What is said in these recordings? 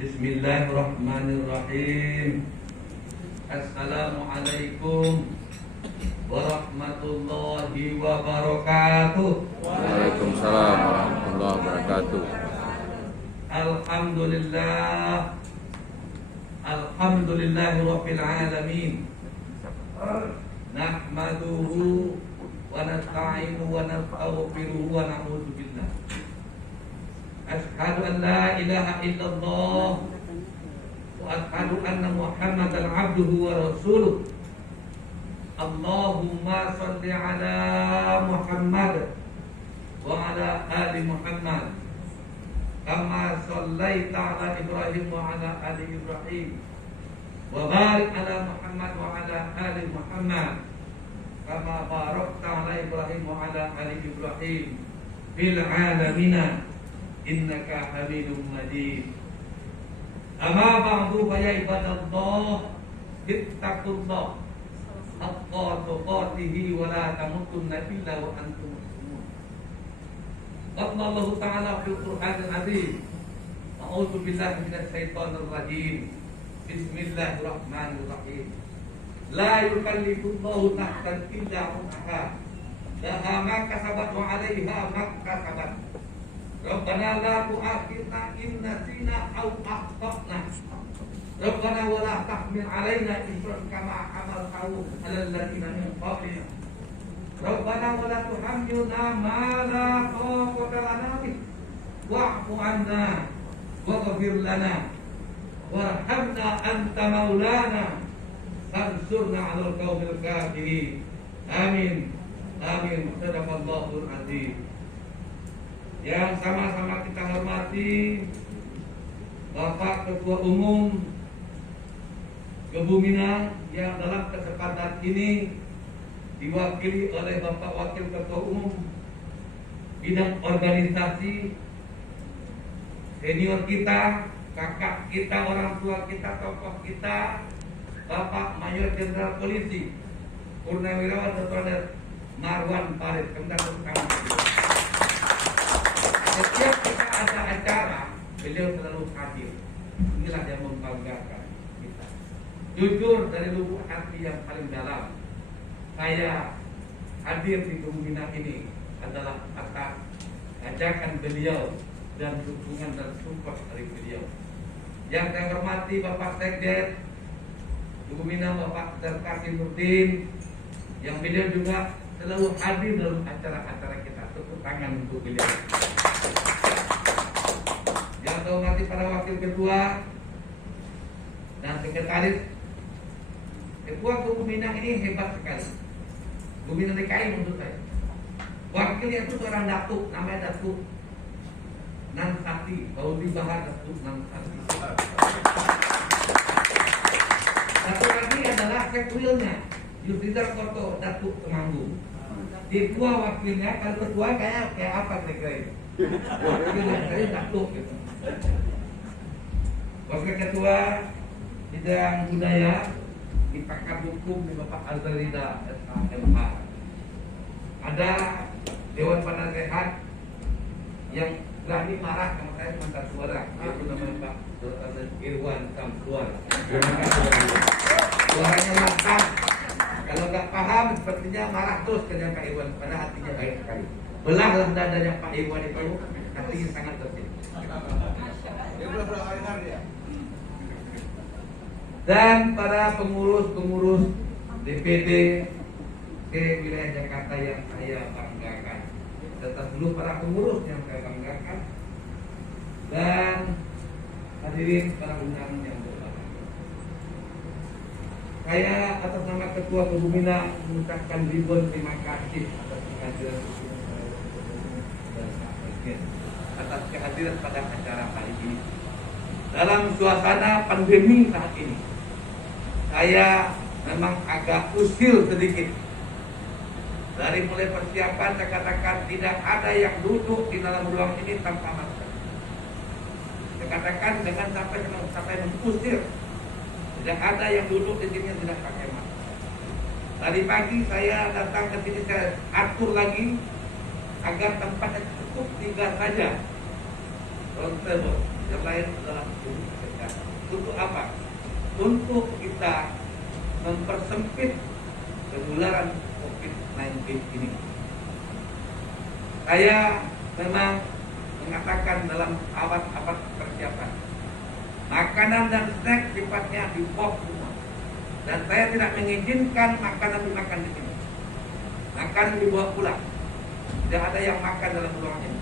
Bismillahirrahmanirrahim. Assalamualaikum warahmatullahi wabarakatuh. Waalaikumsalam warahmatullahi wabarakatuh. Alhamdulillah. Alhamdulillahirabbil alamin. Nahmaduhu wa nasta'inuhu wa nastaghfiruhu wa na'udzu billah. Asyhadu an la ilaha illallah wa asyhadu anna Muhammadan abduhu wa rasuluh. Allahumma shalli ala Muhammad wa ala ali Muhammad kama shallaita ala Ibrahim wa ala ali Ibrahim wa barik ala Muhammad wa ala ali Muhammad kama barakta ala Ibrahim wa ala ali Ibrahim fil alamin innaka Hamidum Majid. Amma ba'du fa ya ibadallah ittaqullah haqqa tuqatih wa la tamutunna illa wa antum muslimun. Qala Allah Ta'ala fil Qur'anil Azim. A'udzu billahi minasy syaithanir rajim. Bismillahirrahmanirrahim. La yukallifullahu nafsan illa wus'aha. Laha ma kasabat wa 'alaiha ma kasabat. Rabbana la tu'akhidna in nasina aw akhtana. Rabbana wa la tahmil 'alaina isran kama hamaltahu 'alal ladzina min qablina. Rabbana wa la tuhammilna ma la taqata lana bih. Wa'fu 'anna waghfir lana warhamna anta maulana fansurna 'alal qaumil kafirin. Amin. Amin. Sadaqallahul azim. Yang sama-sama kita hormati Bapak Ketua Umum Kebuminan yang dalam kesempatan ini diwakili oleh Bapak Wakil Ketua Umum bidang organisasi, senior kita, kakak kita, orang tua kita, tokoh kita, Bapak Mayor Jenderal Polisi Purnawirawan Dr. Marwan Farid. Setiap kita ada acara, beliau selalu hadir. Inilah yang membanggakan kita. Jujur dari lubuk hati yang paling dalam, saya hadir di Kebuminan ini adalah atas ajakan beliau dan dukungan dan support dari beliau. Yang saya hormati Bapak Sekdes Kebuminan, Bapak Darkasim Nurdin, yang beliau juga selalu hadir dalam acara-acara kita. Tepuk tangan untuk beliau. Yang saya hormati para wakil ketua dan sekretaris. Ketua Kebuminan ini hebat sekali. Kebuminan DKI menurut saya. Wakilnya itu seorang datuk, namanya Datuk Nansati, Pauli Bahar Datuk Nansati. Satu lagi adalah sekwilnya, Yusrida Koto Datuk Temanggung. Ketua wakilnya, kalau ketua kayak apa kira-kira ini? Wakilnya saya Datuk gitu. Wakil ketua bidang budaya di pakar hukum di Bapak Azharida SHMH. Ada Dewan Penasehat yang berani marah sama saya mantan suara, yaitu namanya Pak Irwan Samsuar. Suaranya lantang. Kalau nggak paham sepertinya marah terus dengan Pak Irwan, pada hatinya baik sekali. Belahlah dadanya Pak Irwan itu, hatinya sangat bersih. Dan para pengurus-pengurus DPD ke wilayah Jakarta yang saya banggakan, serta seluruh para pengurus yang saya banggakan, dan hadirin para undangan yang berbahagia. Saya atas nama Ketua Kebuminan mengucapkan ribuan terima kasih atas kehadiran atas kehadiran pada acara kali ini. Dalam suasana pandemi saat ini, saya memang agak usil sedikit. Dari mulai persiapan, saya katakan tidak ada yang duduk di dalam ruang ini tanpa masker. Saya katakan dengan sampai mengusir, tidak ada yang duduk di sini tidak pakai masker. Tadi pagi saya datang ke sini, saya atur lagi agar tempatnya cukup 3 saja. yang lain adalah untuk kesehatan. Untuk apa? Untuk kita mempersempit penularan COVID-19 ini. Saya memang mengatakan dalam awal persiapan, makanan dan snack sifatnya di box semua, dan saya tidak mengizinkan makanan dimakan di sini. Makanan dibawa pulang. Tidak ada yang makan dalam ruangan ini.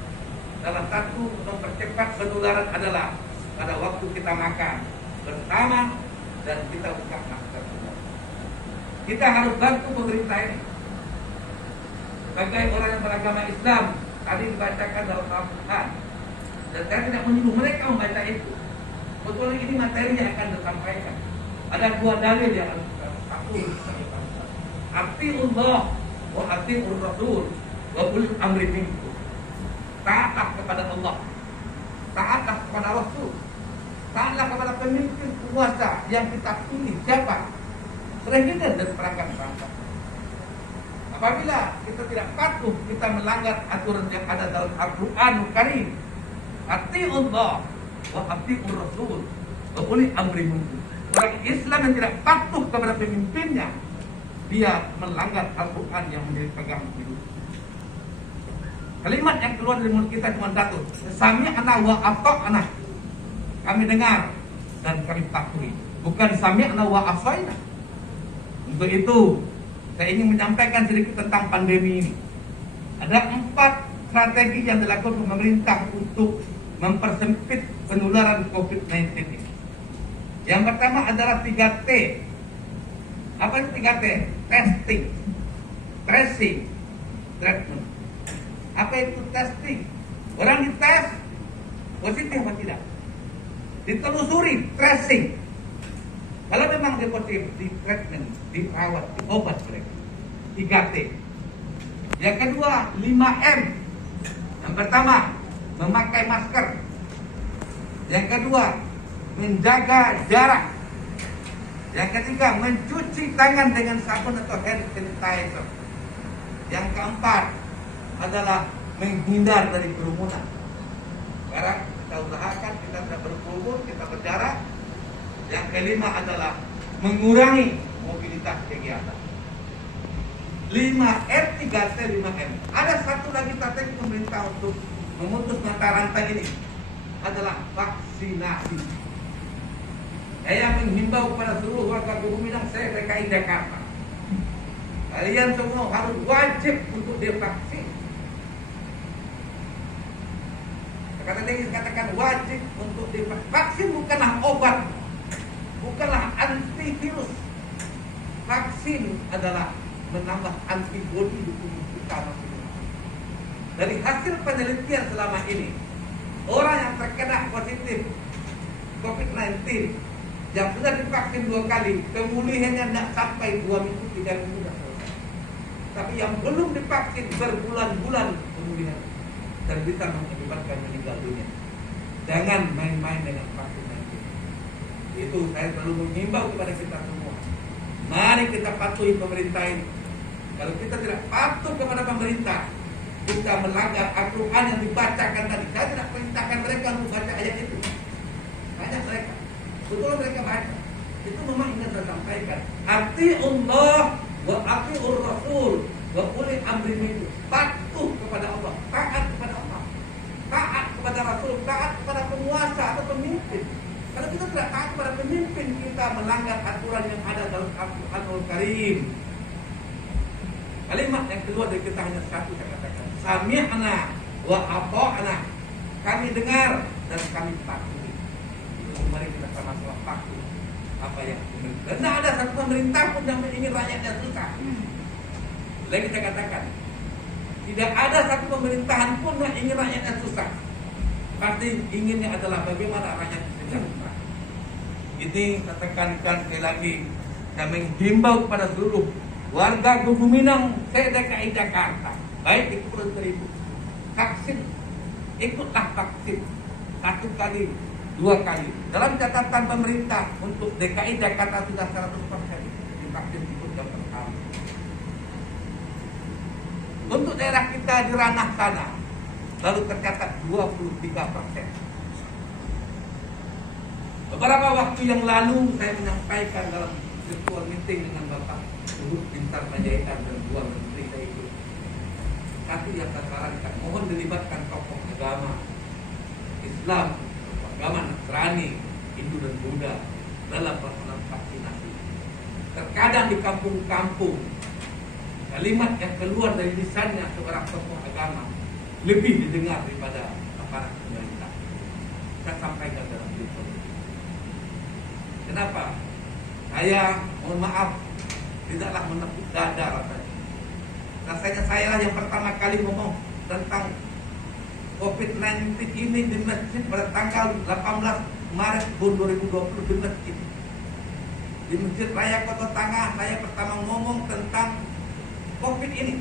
Salah satu mempercepat penularan adalah pada waktu kita makan bersama dan kita buka masker semua. Kita harus bantu pemerintah ini. Sebagai orang yang beragama Islam, tadi dibacakan dalam Al-Quran, dan saya tidak menyuruh mereka membaca itu. Betul, ini materi yang akan disampaikan. Ada dua dalil yang harus kita Atiullah wa atiur Rasul wa ulil amri minkum. Taatlah kepada Allah, taatlah kepada Rasul, taatlah kepada pemimpin penguasa yang kita pilih. Siapa? Presiden dan perangkat bangsa. Apabila kita tidak patuh, kita melanggar aturan yang ada dalam Al-Quranul Karim. Atiullah wa atiur Rasul wa ulil amri minkum. Orang Islam yang tidak patuh kepada pemimpinnya, dia melanggar Al-Quran yang menjadi pegangan hidup. Kalimat yang keluar dari mulut kita cuma satu, sami'na wa ata'na. Kami dengar dan kami patuhi, bukan sami'na wa asaina. Untuk itu saya ingin menyampaikan sedikit tentang pandemi ini. Ada 4 strategi yang dilakukan pemerintah untuk mempersempit penularan COVID-19 ini. Yang pertama adalah 3T. Apa itu 3T? Testing, tracing, treatment. Apa itu testing? Orang dites positif atau tidak? Ditelusuri, tracing. Kalau memang dia positif, di treatment, dirawat, diobat mereka. 3T. Yang kedua, 5M. Yang pertama, memakai masker. Yang kedua, menjaga jarak. Yang ketiga, mencuci tangan dengan sabun atau hand sanitizer. Yang keempat adalah menghindar dari kerumunan. Sekarang kita usahakan kita tidak berkerumun, kita berjarak. Yang kelima adalah mengurangi mobilitas kegiatan. 5M, 3T, 5M. Ada satu lagi strategi pemerintah untuk memutus mata rantai ini, adalah vaksinasi. Saya menghimbau kepada seluruh warga Guruminang saya DKI Jakarta, kalian semua harus wajib untuk divaksin. Katakan wajib untuk divaksin. Vaksin bukanlah obat, bukanlah antivirus. Vaksin adalah menambah antibodi di tubuh kita. Dari hasil penelitian selama ini, orang yang terkena positif COVID-19 yang sudah divaksin 2 kali, pemulihannya tidak sampai 2 minggu, 3 minggu sudah selesai. Tapi yang belum divaksin berbulan-bulan pemulihan dan bisa mengakibatkan meninggal dunia. Jangan main-main dengan vaksin-19. Itu saya selalu mengimbau kepada kita semua. Mari kita patuhi pemerintah ini. Kalau kita tidak patuh kepada pemerintah, kita melanggar Al-Quran yang dibacakan tadi. Saya tidak perintahkan mereka untuk baca ayat itu. Banyak mereka. Betul mereka baca. Itu memang ingin saya sampaikan. Atiullah wa atiur Rasul wa ulil amri minkum. Patuh kepada Allah, taat kepada Allah, taat kepada Rasul, taat kepada penguasa atau pemimpin. Kalau kita tidak taat kepada pemimpin, kita melanggar aturan yang ada dalam Al-Quranul Karim. Kalimat yang kedua dari kita hanya satu, saya katakan, sami'na wa ata'na. Kami dengar dan kami patuhi. Mari kita sama-sama patuh apa yang pemerintah. Karena ada satu pemerintah pun yang ingin rakyatnya susah. Lagi saya katakan, tidak ada satu pemerintahan pun yang ingin rakyatnya susah. Pasti inginnya adalah bagaimana rakyat sejahtera. Ini saya tekankan sekali lagi, saya menghimbau kepada seluruh warga Guruminang DKI Jakarta, baik di Kepulauan Seribu, vaksin, ikutlah vaksin 1 kali, 2 kali. Dalam catatan pemerintah untuk DKI Jakarta sudah 100% divaksin ikut yang pertama. Untuk daerah kita di ranah sana, lalu tercatat 23%. Beberapa waktu yang lalu saya menyampaikan dalam virtual meeting dengan Bapak Luhut Binsar Panjaitan dan dua menteri saya itu. Satu yang saya sarankan, mohon dilibatkan tokoh agama Islam, agama Nasrani, Hindu dan Buddha dalam pelaksanaan vaksinasi. Terkadang di kampung-kampung kalimat yang keluar dari lisannya seorang tokoh agama lebih didengar daripada aparat pemerintah. Saya sampaikan dalam video. Kenapa? Saya mohon maaf tidaklah menepuk dada rasanya. Rasanya saya lah yang pertama kali ngomong tentang COVID-19 ini di masjid pada tanggal 18 Maret 2020 di masjid. Di Masjid Raya Kota Tangah saya pertama ngomong tentang COVID ini.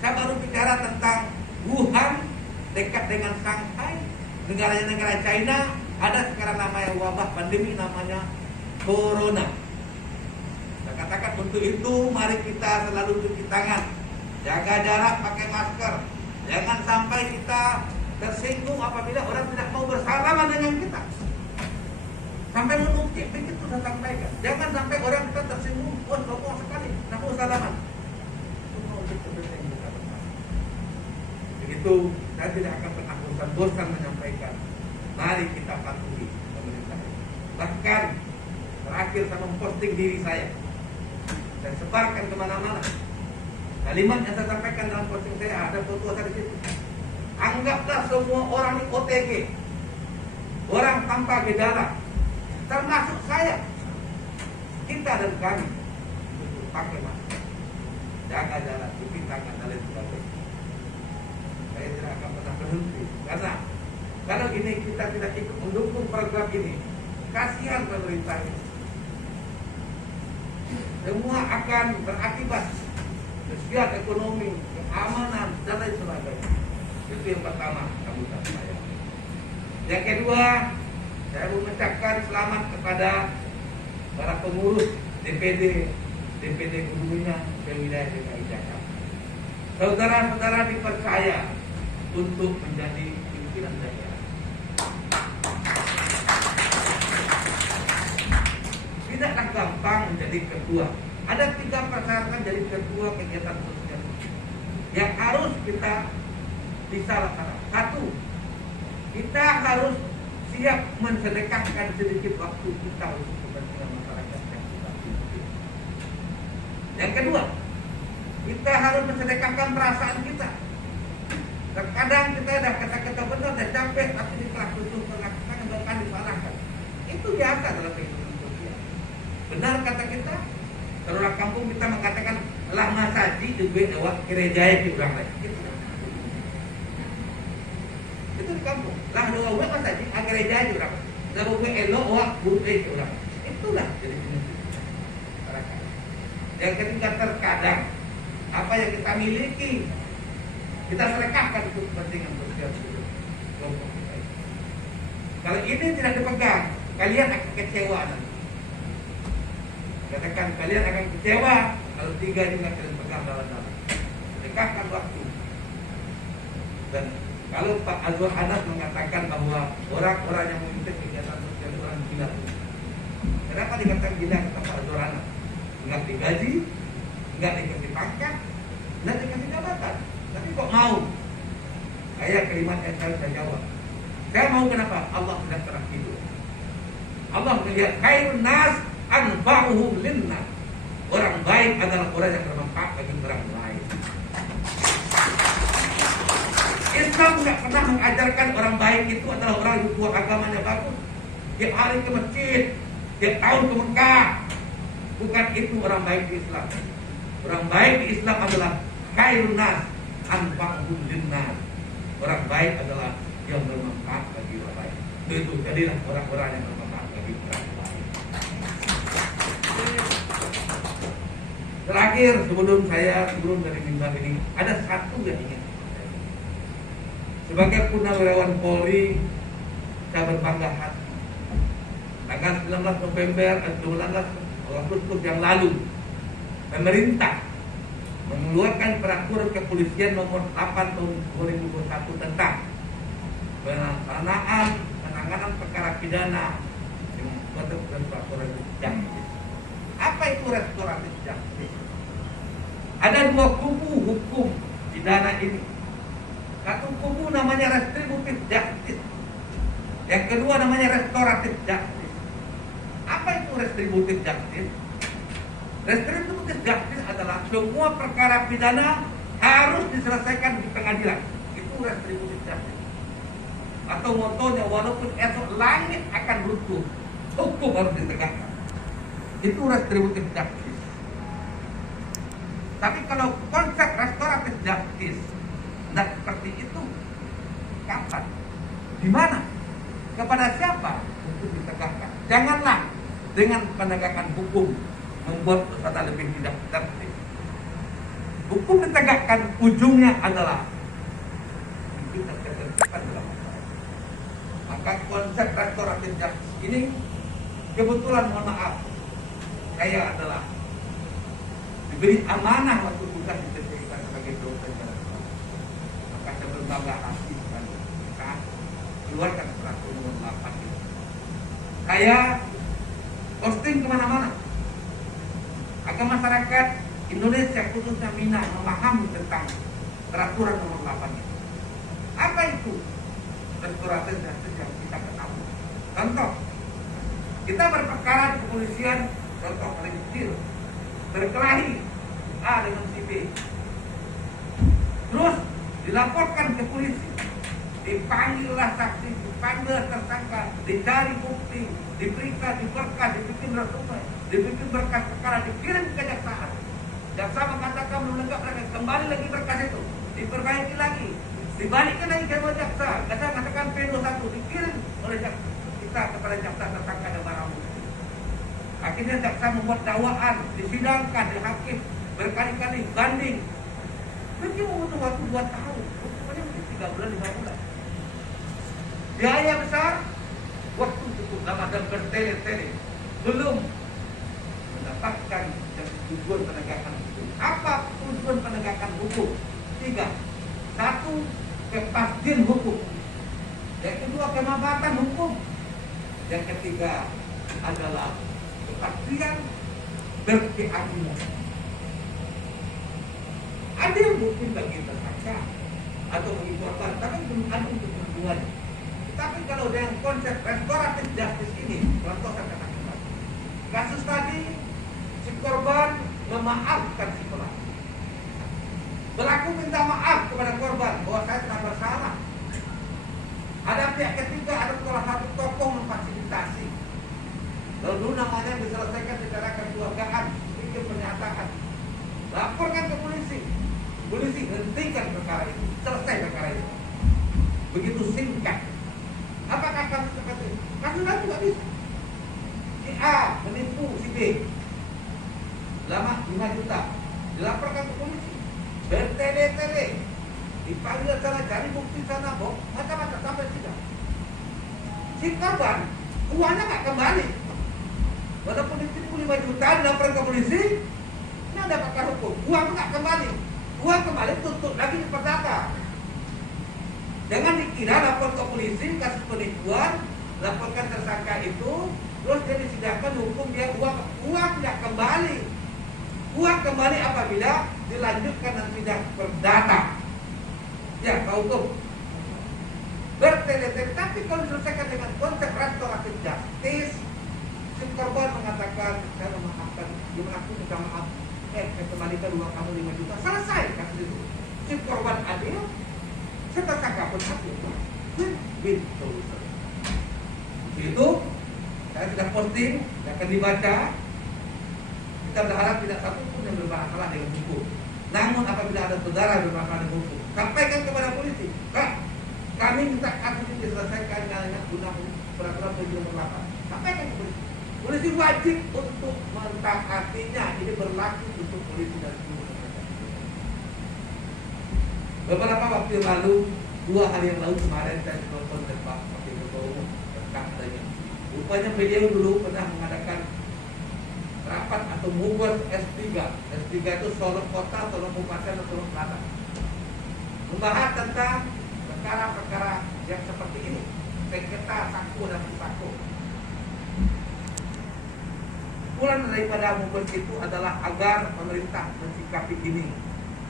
Saya baru bicara tentang Wuhan dekat dengan Shanghai, negara China, ada sekarang namanya wabah pandemi namanya Corona. Saya katakan untuk itu mari kita selalu cuci tangan, jaga jarak, pakai masker. Jangan sampai kita tersinggung apabila orang tidak mau bersalaman dengan kita. Sampai menukik begitu saya sampaikan. Jangan sampai orang kita tersinggung, sombong sekali, tidak mau salaman. Begitu, saya tidak akan pernah bosan menyampaikan. Mari kita patuhi pemerintah. Bahkan terakhir saya memposting diri saya dan sebarkan kemana-mana. Kalimat yang saya sampaikan dalam posting saya ada foto saya di situ. Anggaplah semua orang di OTG, orang tanpa gejala, termasuk saya, kita dan kami pakai masker, jaga jarak, cuci tangan dan lain sebagainya. Saya tidak akan pernah berhenti karena kalau ini kita tidak ikut mendukung program ini, kasihan pemerintah ini. Semua akan berakibat sosial, ekonomi, keamanan dan lain sebagainya. Itu yang pertama sambutan saya. Yang kedua, saya mengucapkan selamat kepada para pengurus DPD Hulunya wilayah DKI Jakarta. Saudara-saudara dipercaya untuk menjadi pimpinan daerah. Tidaklah gampang menjadi ketua. Ada 3 persyaratan jadi ketua kegiatan sosial yang harus kita bisa laksanakan. 1, kita harus siap mensedekahkan sedikit waktu kita untuk kepentingan masyarakat yang kita pilih. Yang kedua, kita harus mensedekahkan perasaan kita. Terkadang kita dah kata-kata benar dan capek, tapi setelah tutup melakukan bahkan disalahkan. Itu biasa dalam kehidupan sosial. Benar kata kita, kalau orang kampung kita mengatakan lah masaji duit lewat gereja di orang lain. Itu di kampung. Lah dua uang masaji gereja di orang. Lah uang elok uang buruk di orang. Itulah jadi masyarakat. Yang ketiga, terkadang apa yang kita miliki kita sedekahkan untuk kepentingan sosial kelompok kita. Kalau ini tidak dipegang, kalian akan kecewa nanti. Katakan kalian akan kecewa kalau 3 ini tidak kalian pegang dalam-dalam. Sedekahkan waktu. Dan kalau Pak Azwar Anas mengatakan bahwa orang-orang yang mengikuti kegiatan sosial orang gila. Kenapa dikatakan gila kata Pak Azwar Anas? Enggak digaji, enggak dikasih pangkat, enggak dikasih jabatan. Tapi kok mau? Saya kalimat yang saya jawab. Saya mau kenapa? Allah tidak pernah tidur. Allah melihat khairun nas anfa'uhum linnas. Orang baik adalah orang yang bermanfaat bagi orang lain. Islam tidak pernah mengajarkan orang baik itu adalah orang yang tua agamanya bagus, tiap hari ke masjid, tiap tahun ke Mekah. Bukan itu orang baik di Islam. Orang baik di Islam adalah khairun nas anfa'uhum linnas. Orang baik adalah yang bermanfaat bagi orang lain. Itu jadilah orang-orang yang bermanfaat bagi orang lain. Terakhir sebelum dari mimbar ini, ada satu yang ingin saya. Sebagai purnawirawan Polri, saya berbangga hati. Tanggal 19 November 19 Agustus yang lalu, pemerintah mengeluarkan peraturan kepolisian nomor 8 tahun 2021 tentang penanganan perkara pidana dan peraturan justice. Apa itu restoratif justice? Ada dua kubu hukum pidana ini. Satu kubu namanya retributive justice, yang kedua namanya restoratif justice. Apa itu retributive justice? Retributive justice adalah semua perkara pidana harus diselesaikan di pengadilan. Itu retributive justice. Atau motonya, walaupun esok langit akan runtuh, hukum harus ditegakkan. Itu retributive justice. Tapi kalau konsep restoratif justice tidak seperti itu, kapan? Di mana? Kepada siapa hukum ditegakkan? Janganlah dengan penegakan hukum membuat peserta lebih tidak tertib. Hukum ditegakkan ujungnya adalah kita ketertiban dalam masyarakat. Maka konsep restoratif justice ini kebetulan, mohon maaf, saya adalah diberi amanah waktu tugas diterima sebagai dosen. Maka saya berbangga hati sekali saat keluarkan peraturan nomor 8 itu. Saya posting kemana-mana agar masyarakat Indonesia khususnya Minang memahami tentang peraturan nomor 8 itu. Apa itu restoratif justice yang kita ketahui? Contoh, kita berperkara di kepolisian, contoh paling kecil, berkelahi A dengan si B, terus dilaporkan ke polisi, dipanggillah saksi, dipanggil tersangka, dicari bukti, diperiksa, diberkas, dibikin resume, dibikin berkas perkara, dikirim ke kejaksaan. Jaksa mengatakan belum lengkap lagi, kembali lagi berkas itu, diperbaiki lagi, dibalikkan lagi ke jaksa. Jaksa mengatakan P21, dikirim oleh jaksa kita kepada jaksa tersangka dan barang bukti. Akhirnya jaksa membuat dakwaan, disidangkan, dihakim, berkali-kali banding. Mungkin membutuh waktu 2 tahun, hukumannya mungkin 3 bulan, 5 bulan. Biaya besar, waktu cukup lama dan bertele-tele, belum mendapatkan tujuan penegakan hukum. Apa tujuan penegakan hukum? 3. 1, kepastian hukum. Yang kedua, kemampuan hukum. Yang ketiga adalah kepastian berkeadilan. Adil mungkin bagi tersangka atau bagi korban, tapi belum ada untuk keduanya. Tapi kalau dengan konsep restoratif justice ini, contoh saya katakan, kasus tadi si korban memaafkan si pelaku. Pelaku minta maaf kepada korban bahwa saya telah bersalah. Ada pihak ketiga, ada salah satu tokoh memfasilitasi. Lalu namanya diselesaikan secara kekeluargaan, bikin pernyataan, laporkan ke polisi. Polisi hentikan perkara itu, selesai perkara itu. Begitu singkat. Apakah kasus seperti itu? Kasus lain juga bisa. Si A menipu si B, lama 5 juta, dilaporkan ke polisi, bertele-tele, dipanggil sana, cari bukti sana, macam-macam sampai tidak. Si korban uangnya nggak kembali. Walaupun ditipu 5 juta, dilaporkan ke polisi, ini ada pakar hukum, uang nggak kembali. Uang kembali tutup lagi di perdata. Jangan dikira lapor ke polisi kasus penipuan, laporkan tersangka itu, terus dia disidangkan hukum dia uang tidak kembali. Uang kembali apabila dilanjutkan dan tidak perdata. Ya, Pak Hukum. Bertele-tele, tapi kalau diselesaikan dengan konsep restoratif justice, si korban mengatakan, saya memaafkan, dia mengaku minta maaf, saya kembalikan uang kamu 5 juta, selesai kasus itu. Si korban adil, si tersangka pun adil. Begitu. Itu saya sudah posting, akan dibaca. Kita berharap tidak satu pun yang bermasalah dengan hukum. Namun apabila ada saudara bermasalah dengan hukum, sampaikan kepada polisi. Kami minta kasus ini diselesaikan dengan undang peraturan nomor 8. Sampaikan ke polisi. Polisi wajib untuk mentaatinya. Ini berlaku untuk polisi dan seluruh masyarakat. Beberapa waktu yang lalu, 2 hari yang lalu kemarin saya telepon dengan Pak Wakil Ketua Umum tentang adanya. Rupanya beliau dulu pernah mengadakan rapat atau membuat S3. S3 itu Solo Kota, Solo Kabupaten, atau Solo Selatan. Membahas tentang perkara-perkara yang seperti ini, sengketa sako dan sako. kesimpulan daripada movement itu adalah agar pemerintah mensikapi ini.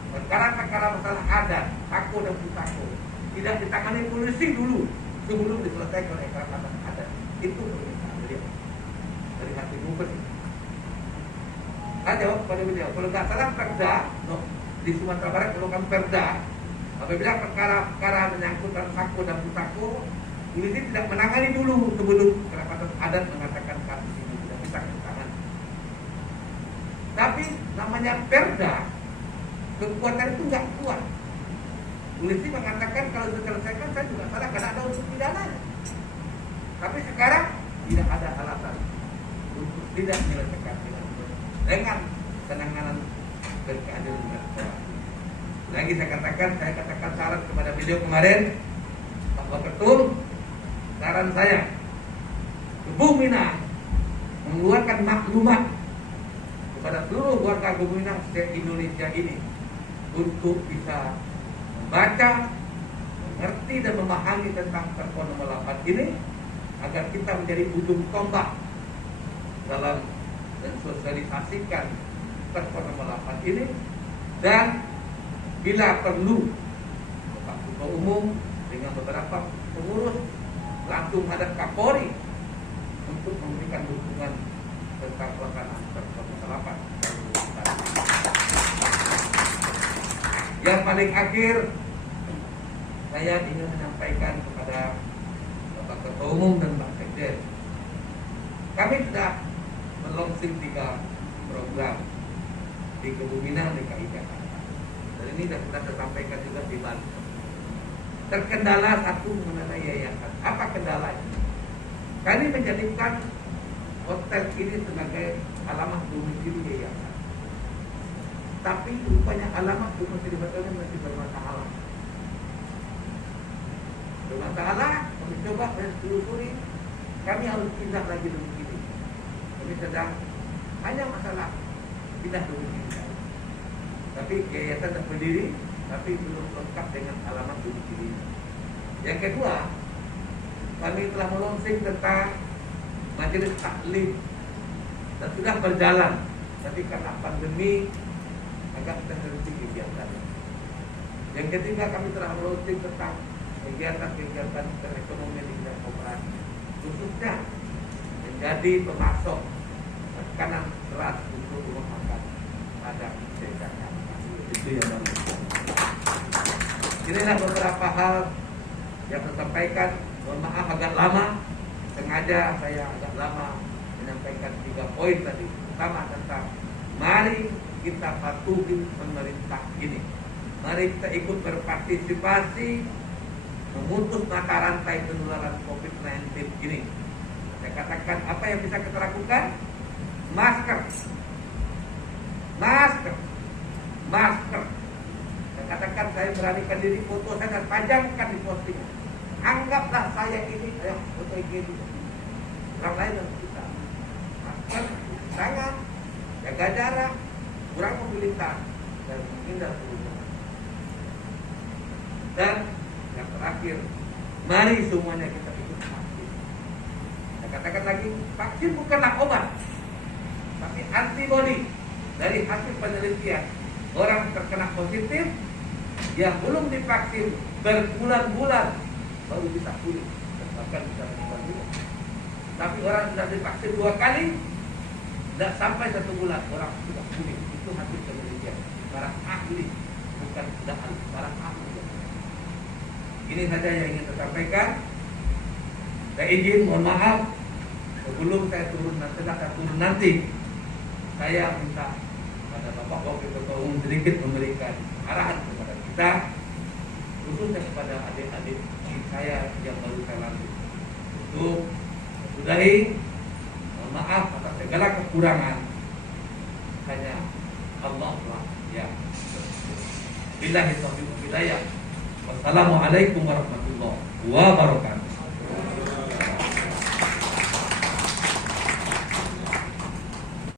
Perkara-perkara masalah adat, tako dan putako tidak ditangani polisi dulu sebelum diselesaikan oleh kerajaan adat. Itu permintaan beliau dari hati movement. Saya jawab kepada beliau, kalau nggak salah perda di Sumatera Barat melakukan perda apabila perkara-perkara menyangkut tako dan putako, polisi tidak menangani dulu sebelum kerajaan adat mengatakan kasus ini tidak bisa ditangani. Tapi namanya perda, kekuatan itu nggak kuat. Polisi mengatakan kalau diselesaikan saya juga salah karena ada unsur pidananya. Tapi sekarang tidak ada alasan untuk tidak menyelesaikan dengan penanganan dan keadilan. Lagi saya katakan saran kepada beliau kemarin, bahwa betul saran saya Kubu Minang mengeluarkan maklumat kepada seluruh warga Kubu Minang se-Indonesia ini untuk bisa membaca, mengerti dan memahami tentang Perpon nomor 8 ini agar kita menjadi ujung tombak dalam mensosialisasikan Perpon nomor 8 ini, dan bila perlu Bapak Ketua Umum dengan beberapa pengurus langsung hadap Kapolri untuk memberikan dukungan tentang pelaksanaan Perpon nomor 8. Yang paling akhir, saya ingin menyampaikan kepada Bapak Ketua Umum dan Pak Sekjen, kami sudah melonsing 3 program di Kubu Minang DKI Jakarta. Dan ini sudah kita sampaikan juga di Banten. Terkendala satu mengenai yayasan. Apa kendalanya? Kami menjadikan hotel ini sebagai alamat domisili yayasan. Tapi rupanya alamat domisili hotelnya masih bermasalah. Kami coba dan telusuri, kami harus pindah lagi domisili. Kami sedang hanya masalah pindah domisili. Tapi yayasan sudah berdiri, tapi belum lengkap dengan alamat domisili. Yang kedua, kami telah melonsing tentang majelis taklim dan sudah berjalan, tapi karena pandemi agak terhenti kegiatan. Yang ketiga, kami telah melonsing tentang kegiatan-kegiatan perekonomian di bidang koperasi, khususnya menjadi pemasok tekanan keras untuk rumah makan Padang Jakarta. Itu yang inilah beberapa hal yang saya sampaikan. Mohon maaf agak lama, sengaja saya agak lama menyampaikan 3 poin tadi. Pertama tentang mari kita patuhi pemerintah ini. Mari kita ikut berpartisipasi memutus mata rantai penularan COVID-19 ini. Saya katakan apa yang bisa kita lakukan? Masker. Saya katakan saya beranikan diri, foto saya dan pajangkan di posting. Anggaplah saya ini, foto IG itu. Orang lain dan kita. Masker, tangan, jaga jarak, kurang mobilitas, dan menghindar kerumunan. Dan yang terakhir, mari semuanya kita ikut vaksin. Saya katakan lagi, vaksin bukanlah obat, tapi antibodi. Dari hasil penelitian, orang terkena positif yang belum divaksin berbulan-bulan baru bisa pulih, bahkan bisa meninggal juga. Tapi orang sudah divaksin 2 kali, tidak sampai 1 bulan orang sudah pulih. Itu hasil penelitian, barang ahli, bukan dahal, barang ahli. Ini saja yang ingin saya sampaikan. Saya izin, mohon maaf, sebelum saya turun nanti, saya minta pada Bapak Wakil Ketua Umum sedikit memberikan arahan kepada kita, khususnya kepada adik-adik saya yang baru saya lantik, untuk sudahi, mohon maaf atas segala kekurangan, hanya Allah lah yang billahi taufiq wal hidayah. Wassalamualaikum warahmatullahi wabarakatuh.